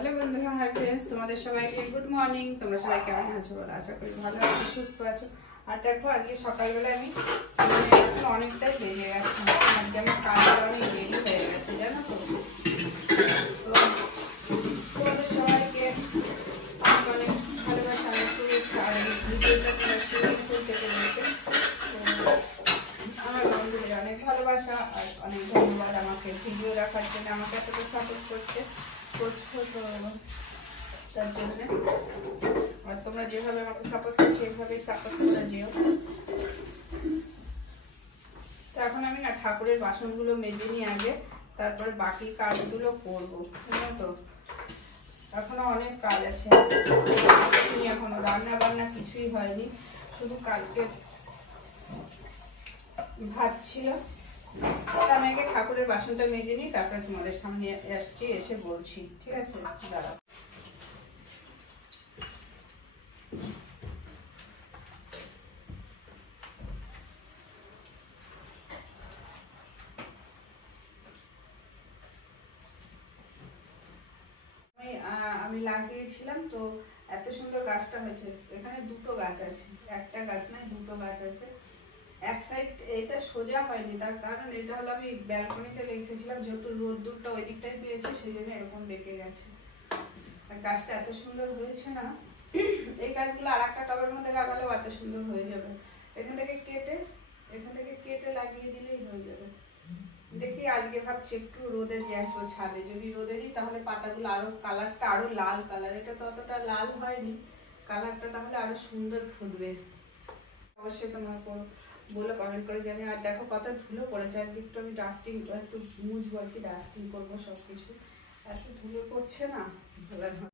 Hello বন্ধুরা, hi friends, তোমাদের সবাইকে গুড মর্নিং। তোমরা সবাই কেমন আছো বলো? আশা করি ভালো আছো, সুস্থ আছো। আর দেখো, আজকে সকালবেলা আমি অনেকটাই বেরিয়ে গেছি। আজকে আমি কাজটা অনেক দেরি হয়ে গেছে, জানো তো। তো তোমাদের সবাইকে অনেক অনেক ভালোবাসা, ভিডিওটা শুরু করতে পেরেছে। আমার বন্ধুদের অনেক ভালোবাসা আর অনেক ধন্যবাদ আমাকে ভিডিও দেখার জন্য, আমাকে এতটা সাপোর্ট করছো তো তার জন্য। আর তোমরা যেভাবে আমাকে সাপোর্ট করছো এইভাবেই সাপোর্ট করে যেও। তো এখন আমি না ঠাকুরের বাসনগুলো মেজে নিয়ে আগে, তারপরে বাকি কাজগুলো করবো, বুঝলো তো। এখনো অনেক কাজ আছে, এখনো রান্না বান্না কিছুই হয়নি, শুধু কালকে ভাত ছিল। আমি আগে ঠাকুরের বাসনটা মেজে নিই, তারপরে তোমাদের সামনে আসছি, এসে বলছি, ঠিক আছে? দাঁড়াও। আমি লাগিয়েছিলাম তো, এত সুন্দর গাছটা হয়েছে। এখানে দুটো গাছ আছে, একটা গাছ নয়, দুটো গাছ আছে। এক সাইড এটা সোজা হয়নি, তার কারণ এটা হলো আমি ব্যালকনিতে রেখেছিলাম, যেহেতু রোদ্দুরটা ওই দিকটাই পেয়েছি, সেই জন্য এরকম বেঁকে গেছে। আর গাছটা এত সুন্দর হয়েছে না, এই গাছগুলো আর একটা টবের মধ্যে লাগালেও এত সুন্দর হয়ে যাবে। এখান থেকে কেটে লাগিয়ে দিলেই হয়ে যাবে। দেখি আজকে ভাবছি একটু রোদে দিয়ে আসবো ছাদে। যদি রোদে দিই তাহলে পাতাগুলো আরো কালারটা আরো লাল কালার, এটা তো অতটা লাল হয়নি, কালারটা তাহলে আরো সুন্দর ফুটবে। অবশ্যই তোমার বলো, কমেন্ট করে জানি। আর দেখো কত ধুলো পড়েছে, আজকে একটু আমি ডাস্টিং একটু মুছবো আর কি, ডাস্টিং করবো সবকিছু। এত ধুলো পড়ছে না, ভালো।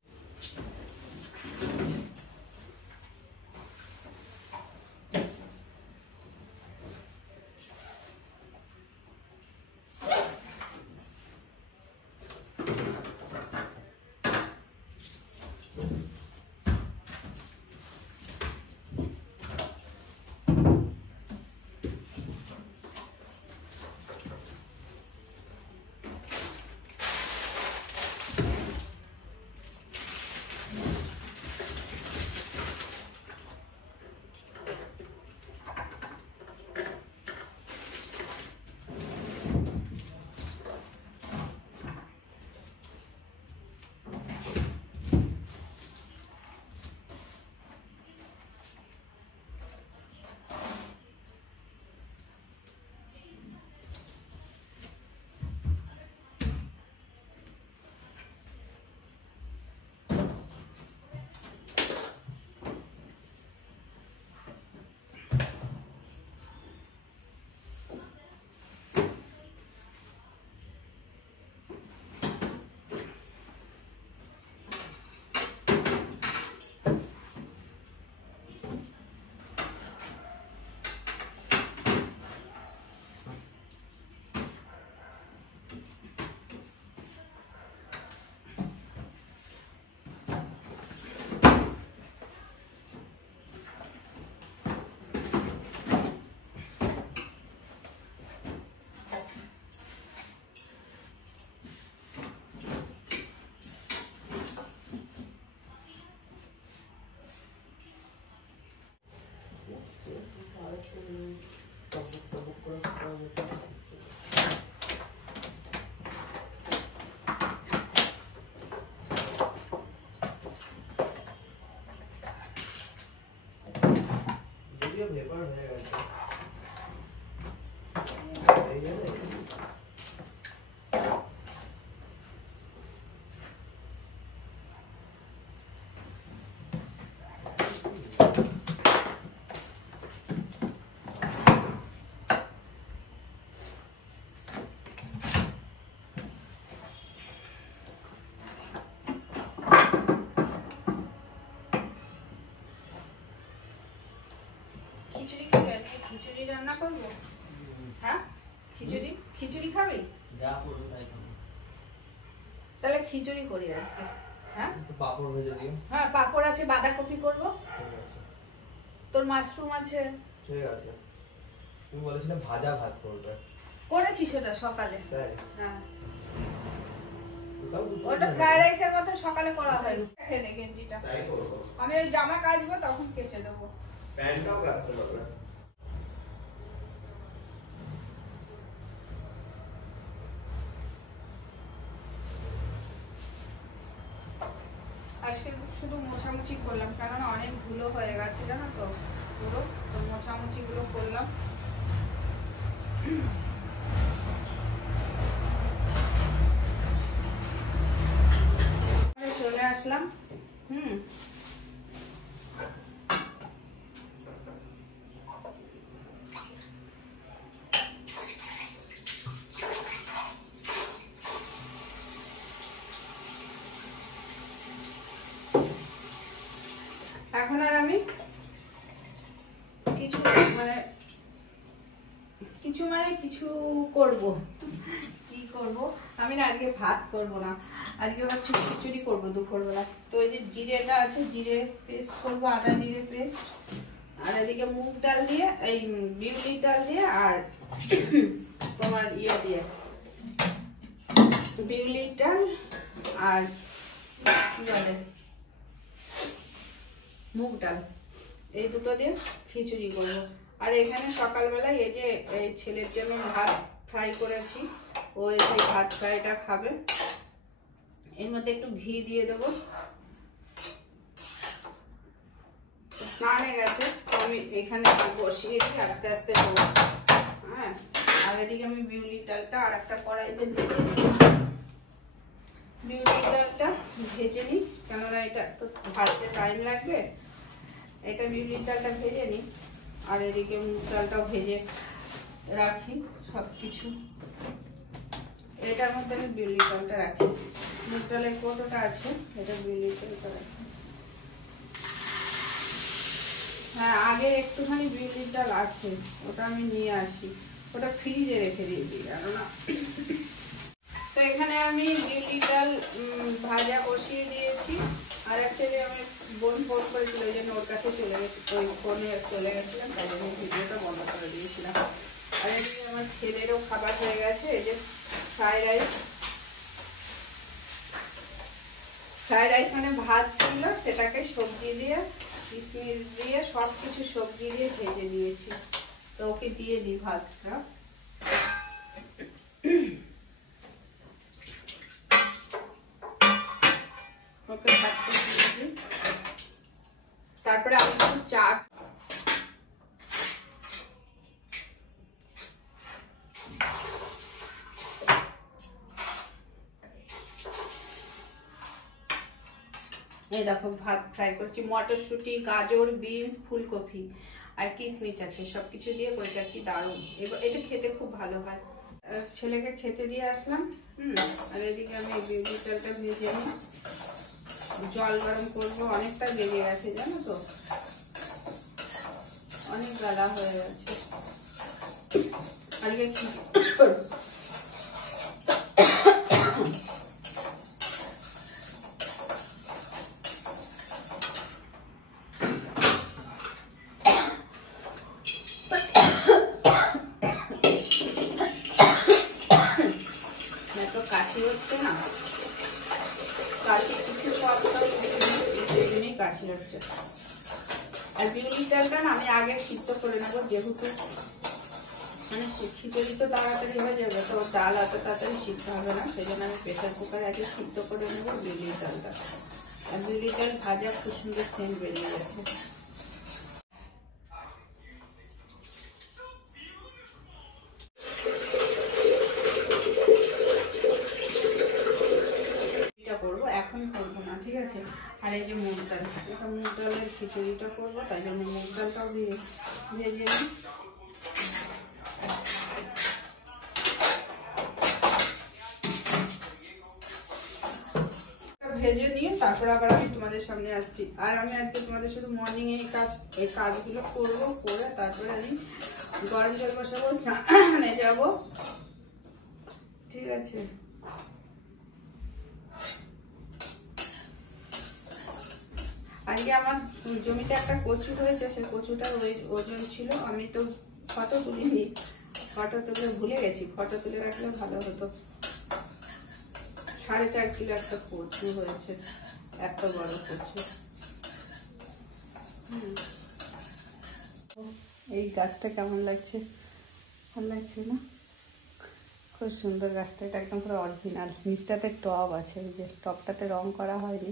ভেপার হয়ে গেছে। খিচুড়ি রান্না করবো। হ্যাঁ, খিচুড়ি খাবি? যা করবো তাই খাবো। তাহলে খিচুড়ি করি আজকে। হ্যাঁ, পাপড় ভেজে দিও। হ্যাঁ, পাপড় আছে, বাঁধাকপি করবো, তোর মাশরুম আছে। ঠিক আছে, তুমি বলেছিলে ভাজা ভাত করবে। করেছি সেটা সকালে। তাই? হ্যাঁ, ওটা ফ্রাইড রাইসের মতো সকালে করা হয়। খেলে গেঞ্জিটা তাই করবো। আমি ওই জামা কাচবো তখন কেচে দেবো। প্যান্টটাও কাচতে পারবে। আজকে শুধু মোছামুছি করলাম, কেননা অনেক ধুলো হয়ে গেছে জানো তো পুরো, তো মোছামুছি গুলো করলাম। চলে আসলাম। এখন আর আমি কিছু কিছু করব, কি করব আমি না, আজকে ভাত করব না, আজকে ভাবছি খিচুড়ি করবো দুপুরবেলা। তো এই যে জিরেটা আছে, জিরে পেস্ট করবো, আদা জিরে পেস্ট, আর এদিকে মুগ ডাল দিয়ে, এই বিউলির ডাল দিয়ে, আর তোমার ইয়ে দিয়ে বিউলির ডাল আর কি বলে মুগ ডাল, এই দুটো দিয়ে খিচুড়ি করবো। আর এখানে সকালবেলায় এই যে এই ছেলের জন্য ভাত ফ্রাই করেছি, ও সেই ভাত ফ্রাইটা খাবে। এর মধ্যে একটু ঘি দিয়ে দেবো। স্নানে গেছে, আমি এখানে বসিয়ে দিই, আস্তে আস্তে দেবো। হ্যাঁ, আর এদিকে আমি বিউলির ডালটা আর একটা কড়াইতে ভেজে নিই। বিউলির ডালটা ভেজে নিই, কেননা এটা তো ভাজতে টাইম লাগবে। এটা বিউলির ডালটা ভেজে নিই, আর এদিকে মুগ ডালটাও ভেজে রাখি। সব কিছু এটার মধ্যে আমি বিউলির ডালটা রাখি। মুগ ডালের কৌটোটা আছে, এটা বিউলির ডালটা রাখি। হ্যাঁ, আগে একটুখানি বিউলির ডাল আছে, ওটা আমি নিয়ে আসি, ওটা ফ্রিজে রেখে দিয়েছি কেননা। তো এখানে আমি বিউলির ডাল ভাজা বসিয়ে দিয়েছি। আর অ্যাকচুয়ালি আমি বোন ফোন করেছিল, ওই জন্য ওর কাছে চলে গেছি, ওই ফোনে চলে গেছিলাম, তাই জন্য ভিডিওটা বন্ধ করে দিয়েছিলাম। আর এদিকে আমার ছেলেরও খাবার হয়ে গেছে, এই যে ফ্রাইড রাইস মানে ভাত ছিল, সেটাকে সবজি দিয়ে, কিশমিশ দিয়ে, সব কিছু সবজি দিয়ে ভেজে দিয়েছি। তো ওকে দিয়ে দিই ভাতটা। ওকে ভাতটা দিয়ে দিই, তারপরে আমি একটু চা। এই দেখো ভাত ফ্রাই করছি, মটরশুঁটি, গাজর, বিনস, ফুলকপি আর কিশমিশ আছে, সবকিছু দিয়ে করেছি আর কি, দারুণ। এবার এটা খেতে খুব ভালো হয়। ছেলেকে খেতে দিয়ে আসলাম। আর এদিকে আমি বিউলির ডালটা ভেজে নিই, জল গরম করবো, অনেকটা বেড়ে গেছে জানো তো, অনেক গালা হয়ে গেছে। আজকে কি কাশি হচ্ছে না, কাশি কিছু কাশি হচ্ছে। আর বিউলির ডালটা না আমি আগে সিদ্ধ করে নেবো, যেহেতু মানে খিচুড়ি তো তাড়াতাড়ি হয়ে যাবে, তো ডাল এত তাড়াতাড়ি সিদ্ধ হবে না, সেই জন্য আমি প্রেসার কুকারে আগে সিদ্ধ করে নেবো বিউলির ডালটা। আর বিউলির ডাল ভাজা খুব সুন্দর সেন্ট বেরিয়ে গেছে। এখন করবো না, ঠিক আছে। আর এই যে মুগ ডাল, এটা মুগ ডালের খিচুড়িটা করবো, তাই জন্য মুগ ডালটাও ভেজে নিই। ভেজে নিয়ে তারপর আবার আমি তোমাদের সামনে আসছি। আর আমি আজকে তোমাদের শুধু মর্নিং এই কাজগুলো করবো, করে তারপরে আমি গরম জল বসাবো, স্নানে যাবো, ঠিক আছে। আজকে আমার জমিতে একটা কচু হয়েছে, সেই কচুটার ওজন ছিল, আমি তো ফটো তুলিনি, ফটো তুলে ভুলে গেছি, ফটো তুলে রাখলে ভালো হতো। 4.5 কিলো একটা কচু হয়েছে, এত বড় কচু। এই গাছটা কেমন লাগছে? ভালো লাগছে না? খুব সুন্দর গাছটা, এটা একদম পুরো অরিজিনাল। নিচটাতে টব আছে, এই যে টবটাতে রং করা হয়নি।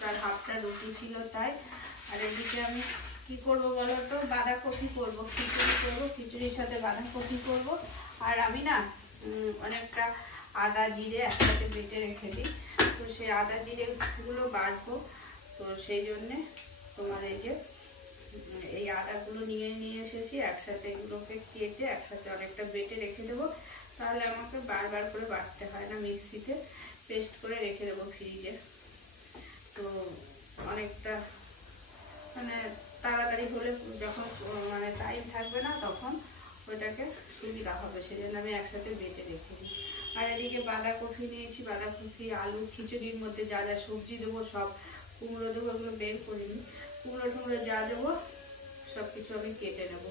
তার হাফটা রুটি ছিল তাই। আর এদিকে আমি কি করব বলো তো, বাঁধাকপি করব, খিচুড়ি করব, খিচুড়ির সাথে বাঁধাকপি করব। আর আমি না অনেকটা আদা জিরে একসাথে বেটে রেখে দিই, তো সেই আদা জিরেগুলো বাটবো। তো সেই জন্যে তোমার এই যে এই আদাগুলো নিয়ে এসেছি, একসাথে এগুলোকে কেটে একসাথে অনেকটা বেটে রেখে দেবো। তাহলে আমাকে বারবার করে বাটতে হয় না, মিক্সিতে পেস্ট করে রেখে দেবো ফ্রিজে। তো অনেকটা মানে তাড়াতাড়ি হলে, যখন মানে টাইম থাকবে না তখন ওইটাকে সুবিধা হবে, সেজন্য আমি একসাথে বেটে রেখে দিই। আর এদিকে বাঁধাকপি নিয়েছি, বাঁধাকপি আলু খিচুড়ির মধ্যে যা যা সবজি দেবো সব, কুমড়ো দেবো, ওগুলো বের করিনি। কুমড়ো টুমড়ো যা দেবো সব কিছু আমি কেটে নেবো,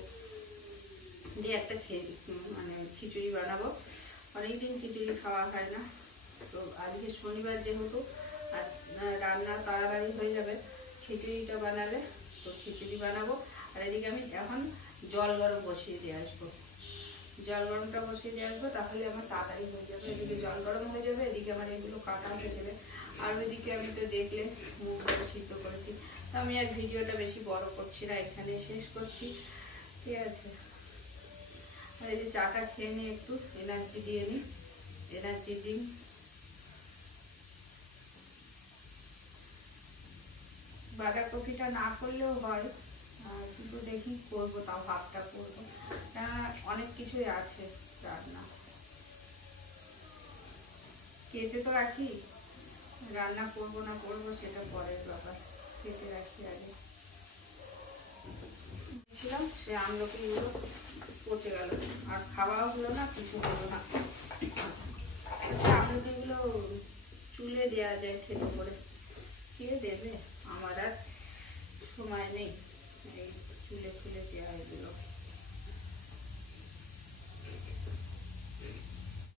দিয়ে একটা মানে খিচুড়ি বানাবো। অনেকদিন খিচুড়ি খাওয়া হয় না, তো আজকে শনিবার যেহেতু আর রান্না তাড়াতাড়ি হয়ে যাবে, খিচুড়িটা বানালে তো খিচুড়ি বানাবো। আর এদিকে আমি এখন জল গরম বসিয়ে দিয়ে আসবো, জল গরমটা বসিয়ে দিয়ে আসবো, তাহলে আমার তাড়াতাড়ি হয়ে যাবে। এদিকে জল গরম হয়ে যাবে, এদিকে আমার এগুলো কাটা হয়ে যাবে। আর ওইদিকে আমি তো দেখলে মুগগুলো সিদ্ধ করেছি। তো আমি আর ভিডিওটা বেশি বড় করছি না, এখানে শেষ করছি, ঠিক আছে। আর এই যে চাটা খেয়ে নিই, একটু এনার্জি দিয়ে নিই, এনার্জি ড্রিঙ্কস। বাঁধাকপিটা না করলেও হয়, কিন্তু দেখি করবো, তাও ভাতটা করবো, কেননা অনেক কিছুই আছে রান্না। কেটে তো রাখি, রান্না করবো না করবো সেটা পরের ব্যাপার, কেটে রাখি আগে। ছিলাম সে আমলকিগুলো পচে গেল, আর খাওয়াও হলো না, কিছু হলো না। সে আমলকিগুলো চুলে দেওয়া যায় থেতো করে, কে দেবে? আমার আর সময় নেই এই চুলে দেওয়া এগুলো।